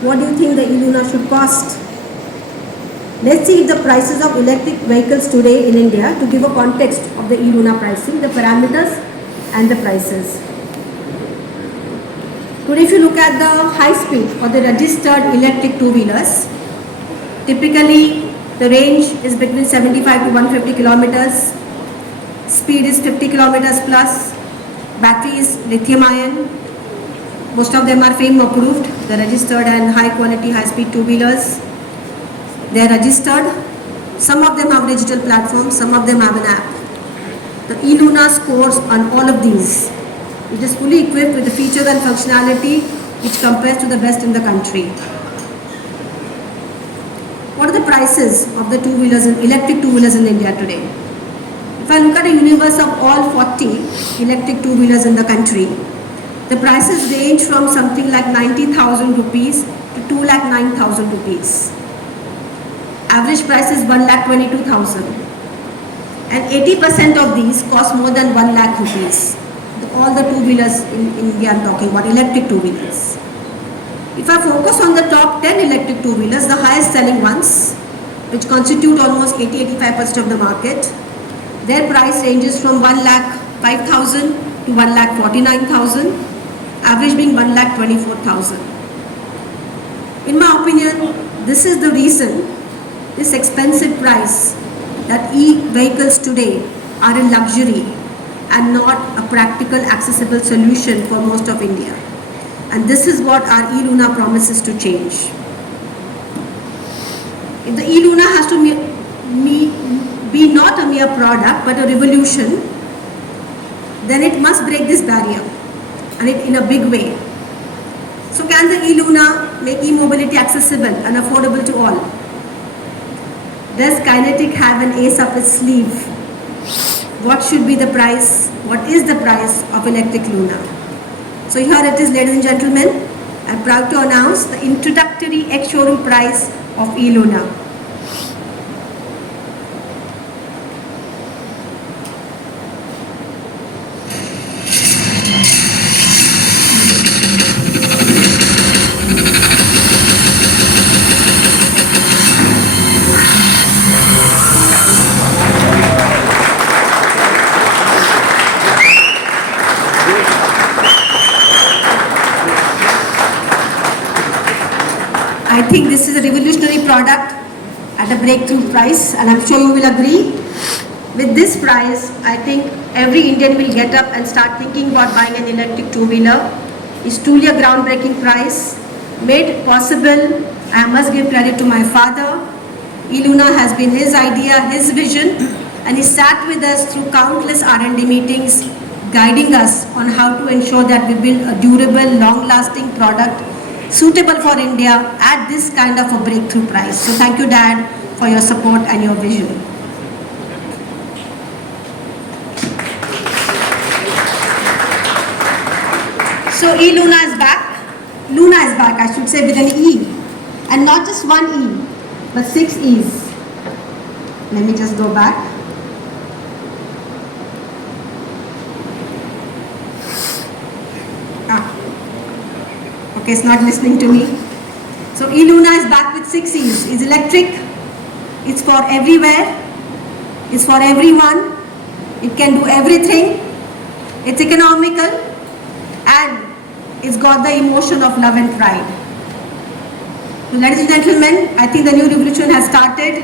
What do you think the e-Luna should cost? Let's see the prices of electric vehicles today in India to give a context of the e-Luna pricing, the parameters and the prices. Today if you look at the high speed or the registered electric two-wheelers, typically the range is between 75 to 150 kilometers, speed is 50 kilometers plus, battery is lithium ion, most of them are FAME approved, the registered and high quality high speed two-wheelers. They are registered, some of them have digital platforms, some of them have an app. The e-Luna scores on all of these. It is fully equipped with the features and functionality which compares to the best in the country. What are the prices of the two-wheelers and electric two-wheelers in India today? If I look at a universe of all 40 electric two-wheelers in the country, the prices range from something like 90,000 rupees to 2,09,000 rupees. Average price is 1,22,000. And 80% of these cost more than 1 lakh rupees. All the two-wheelers in India I'm talking about, electric two-wheelers. If I focus on the top 10 electric two-wheelers, the highest selling ones, which constitute almost 80-85% of the market, their price ranges from 1,05,000 to 1,49,000, average being 1,24,000. In my opinion, this is the reason this expensive price that e-vehicles today are a luxury and not a practical accessible solution for most of India. And this is what our e-Luna promises to change. If the e-Luna has to be not a mere product but a revolution, then it must break this barrier, and it in a big way. So can the e-Luna make e-mobility accessible and affordable to all? Does Kinetic have an ace up its sleeve? What should be the price? What is the price of electric Luna? So here it is, ladies and gentlemen. I'm proud to announce the introductory ex-showroom price of e-Luna. I think this is a revolutionary product at a breakthrough price, and I'm sure you will agree. With this price, I think every Indian will get up and start thinking about buying an electric two-wheeler. It's truly a groundbreaking price, made possible. I must give credit to my father. e-Luna has been his idea, his vision, and he sat with us through countless R&D meetings, guiding us on how to ensure that we build a durable, long-lasting product suitable for India at this kind of a breakthrough price. So thank you, Dad, for your support and your vision. So e-Luna is back. Luna is back, I should say, with an E. And not just one E, but 6 E's. Let me just go back. Okay, it's not listening to me. So e-Luna is back with 6 E's. It's electric, it's for everywhere, it's for everyone, it can do everything, it's economical, and it's got the emotion of love and pride. So ladies and gentlemen, I think the new revolution has started.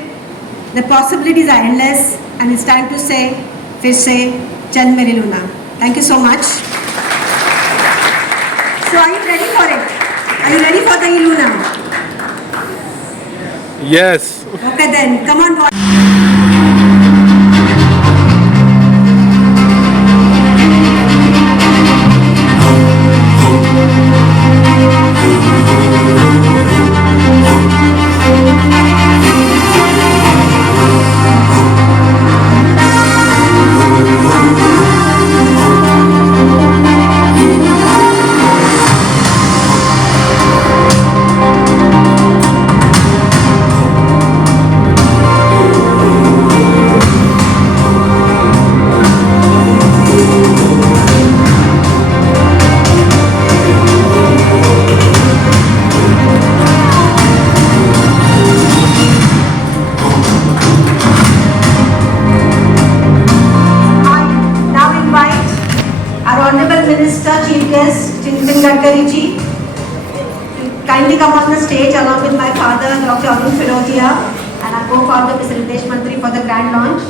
The possibilities are endless, and it's time to say, फिर से चल मेरी Luna. Thank you so much. So are you ready for it? Are you ready for the e-Luna? Yes. Okay then, come on boy. stage along with my father, Dr. Arun Firodia, and our co-founder, Mr. Ritesh Mantri, for the grand launch.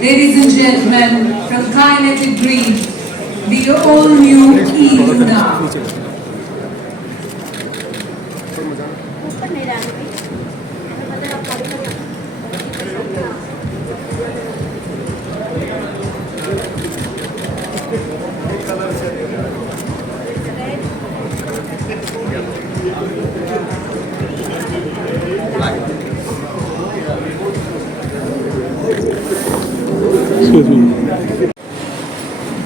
Ladies and gentlemen, from Kinetic Green, the all-new e-Luna.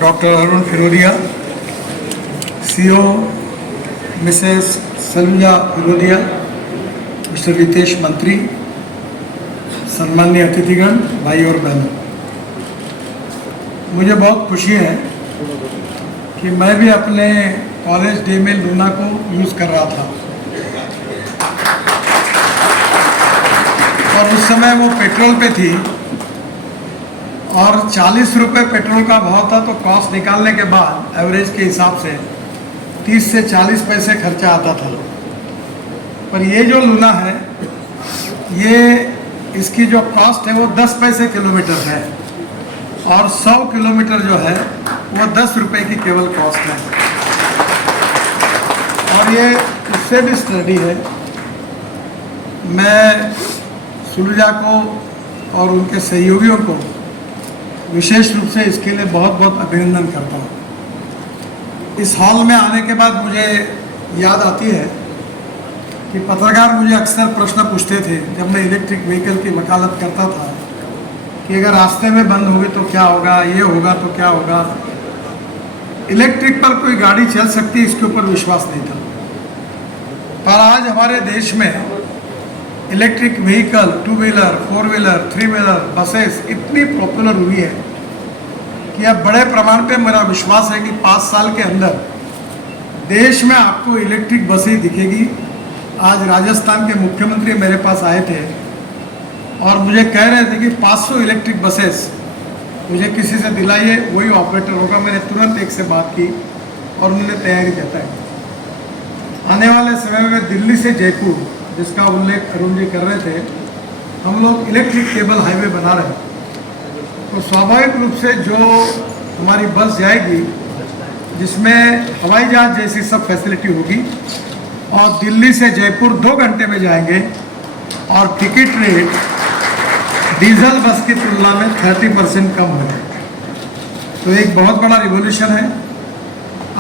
Dr. Arun Firodia, CEO, Mrs. Salvija Firodia, Mr. Ritesh Mantri, सम्मान्य अतिथिगण, भाई और बहनों, मुझे बहुत खुशी है कि मैं भी अपने कॉलेज डे में लूना को यूज़ कर रहा था और उस समय वो पेट्रोल पे थी और 40 रुपये पेट्रोल का भाव था, तो कॉस्ट निकालने के बाद एवरेज के हिसाब से 30 से 40 पैसे खर्चा आता था। पर ये जो लूना है, ये इसकी जो कॉस्ट है वो 10 पैसे किलोमीटर है और 100 किलोमीटर जो है वो 10 रुपये की केवल कॉस्ट है। और ये उससे भी स्टडी है। मैं सुलजा को और उनके सहयोगियों को विशेष रूप से इसके लिए बहुत बहुत अभिनंदन करता हूँ। इस हॉल में आने के बाद मुझे याद आती है कि पत्रकार मुझे अक्सर प्रश्न पूछते थे जब मैं इलेक्ट्रिक व्हीकल की वकालत करता था कि अगर रास्ते में बंद होगी तो क्या होगा, ये होगा तो क्या होगा। इलेक्ट्रिक पर कोई गाड़ी चल सकती है, इसके ऊपर विश्वास नहीं था। पर आज हमारे देश में electric vehicle, 2 wheeler, 4 wheeler, 3 wheeler, buses इतनी पॉपुलर हुई है कि अब बड़े प्रमाण पे मेरा विश्वास है कि 5 साल के अंदर देश में आपको इलेक्ट्रिक बसें दिखेगी। आज राजस्थान के मुख्यमंत्री मेरे पास आए थे और मुझे कह रहे थे कि 500 इलेक्ट्रिक बसेस मुझे किसी से दिलाइए, वही ऑपरेटर होगा। मैंने तुरंत एक से बात की और उन्होंने तैयारी जताई। आने वाले समय में दिल्ली से जयपुर, जिसका उल्लेख अरुण जी कर रहे थे, हम लोग इलेक्ट्रिक केबल हाईवे बना रहे हैं। तो स्वाभाविक रूप से जो हमारी बस जाएगी जिसमें हवाई जहाज जैसी सब फैसिलिटी होगी और दिल्ली से जयपुर 2 घंटे में जाएंगे और टिकट रेट डीजल बस की तुलना में 30% कम होगा। तो एक बहुत बड़ा रिवोल्यूशन है।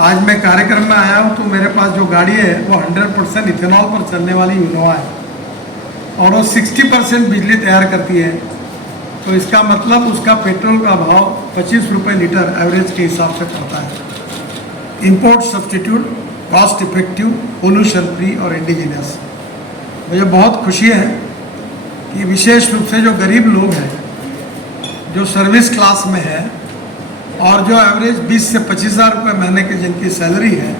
आज मैं कार्यक्रम में आया हूँ तो मेरे पास जो गाड़ी है वो 100% इथेनॉल पर चलने वाली इनोवा है और वो 60% बिजली तैयार करती है। तो इसका मतलब उसका पेट्रोल का भाव 25 रुपये लीटर एवरेज के हिसाब से पड़ता है। Import substitute, cost effective, pollution free और इंडिजिनियस। मुझे बहुत खुशी है कि विशेष रूप से जो गरीब लोग हैं, जो सर्विस क्लास में है और जो एवरेज 20 से 25 हज़ार रुपये महीने की जिनकी सैलरी है,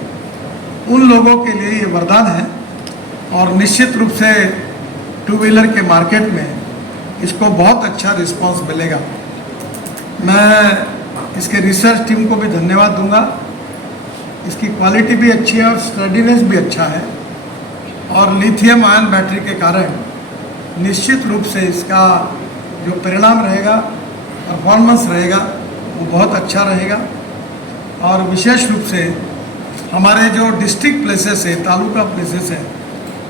उन लोगों के लिए ये वरदान है। और निश्चित रूप से 2 व्हीलर के मार्केट में इसको बहुत अच्छा रिस्पांस मिलेगा। मैं इसके रिसर्च टीम को भी धन्यवाद दूंगा। इसकी क्वालिटी भी अच्छी है और स्टडीनेस भी अच्छा है और लिथियम आयन बैटरी के कारण निश्चित रूप से इसका जो परिणाम रहेगा, परफॉर्मेंस रहेगा, वो बहुत अच्छा रहेगा। और विशेष रूप से हमारे जो डिस्ट्रिक्ट प्लेसेस है, तालुका प्लेसेस है,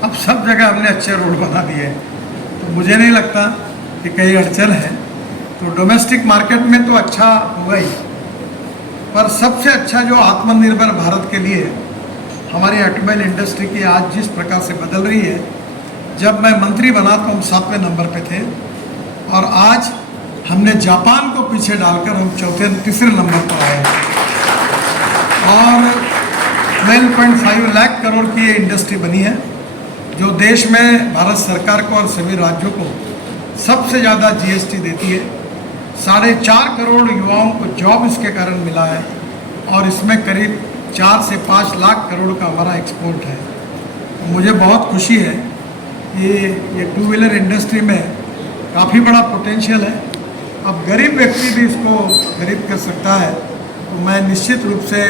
अब सब जगह हमने अच्छे रोड बना दिए हैं। तो मुझे नहीं लगता कि कहीं अड़चन है। तो डोमेस्टिक मार्केट में तो अच्छा होगा ही, पर सबसे अच्छा जो आत्मनिर्भर भारत के लिए हमारी ऑटोमोबाइल इंडस्ट्री की आज जिस प्रकार से बदल रही है। जब मैं मंत्री बना तो हम 7वें नंबर पे थे और आज हमने जापान को पीछे डालकर हम तीसरे नंबर पर आए और 12.5 लाख करोड़ की ये इंडस्ट्री बनी है, जो देश में भारत सरकार को और सभी राज्यों को सबसे ज़्यादा जीएसटी देती है। 4.5 करोड़ युवाओं को जॉब इसके कारण मिला है और इसमें करीब 4 से 5 लाख करोड़ का हमारा एक्सपोर्ट है। तो मुझे बहुत खुशी है कि ये 2 व्हीलर इंडस्ट्री में काफ़ी बड़ा पोटेंशियल है। अब गरीब व्यक्ति भी इसको खरीद कर सकता है। तो मैं निश्चित रूप से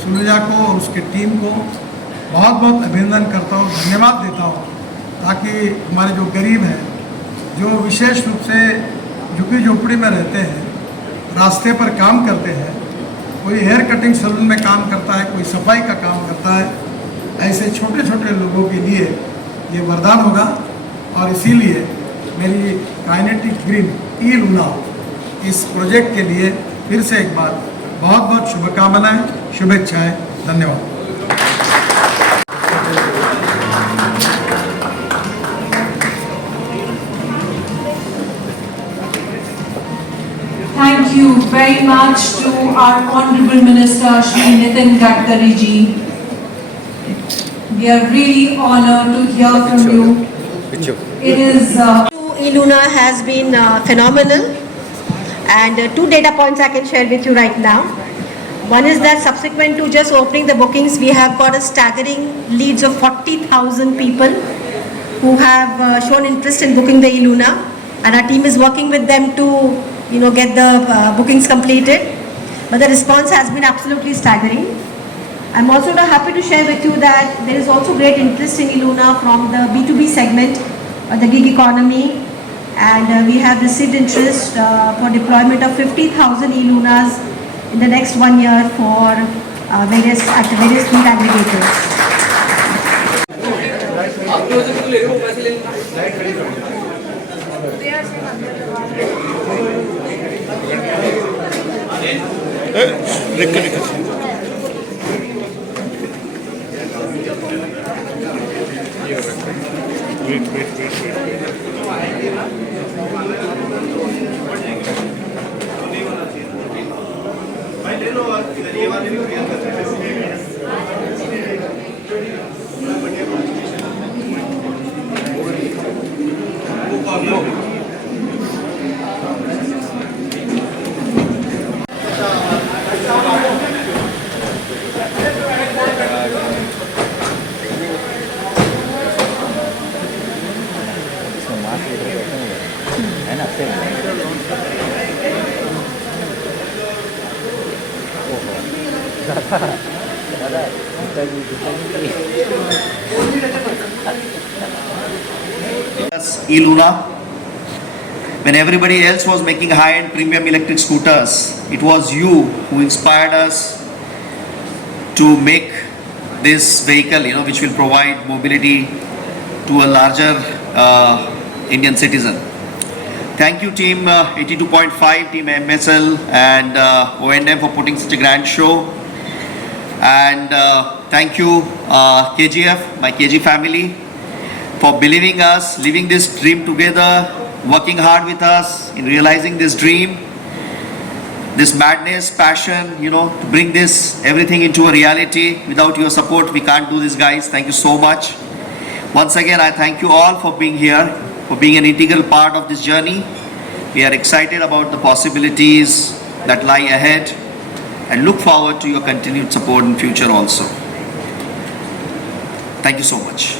सुलजा को और उसकी टीम को बहुत बहुत अभिनंदन करता हूँ, धन्यवाद देता हूँ, ताकि हमारे जो गरीब हैं, जो विशेष रूप से झुग्गी झोपड़ी में रहते हैं, रास्ते पर काम करते हैं, कोई हेयर कटिंग सैलून में काम करता है, कोई सफाई का काम करता है, ऐसे छोटे छोटे लोगों के लिए ये वरदान होगा। और इसीलिए मेरी काइनेटिक ग्रीन ई लूना इस प्रोजेक्ट के लिए फिर से एक बार बहुत बहुत शुभकामनाएं, शुभेच्छाएं, धन्यवाद। Thank you very much to our Honorable Minister Shri Nitin Gadkari ji. We are really honored to hear from you. It is e-Luna has been phenomenal, and 2 data points I can share with you right now. One is that subsequent to just opening the bookings, we have got a staggering leads of 40,000 people who have shown interest in booking the e-Luna, and our team is working with them to get the bookings completed. But the response has been absolutely staggering. I'm also happy to share with you that there is also great interest in e-Luna from the B2B segment or the gig economy, and we have received interest for deployment of 50,000 e-Lunas in the next 1 year for various fleet aggregators. E-Luna. When everybody else was making high-end premium electric scooters, it was you who inspired us to make this vehicle, which will provide mobility to a larger Indian citizen. Thank you team 82.5, team MSL and O&M for putting such a grand show. And thank you KGF, my KG family, for believing us, living this dream together, working hard with us in realizing this dream, this madness, passion, to bring this everything into a reality. Without your support, we can't do this, guys. Thank you so much. Once again, I thank you all for being here, for being an integral part of this journey. We are excited about the possibilities that lie ahead and look forward to your continued support in future also. Thank you so much.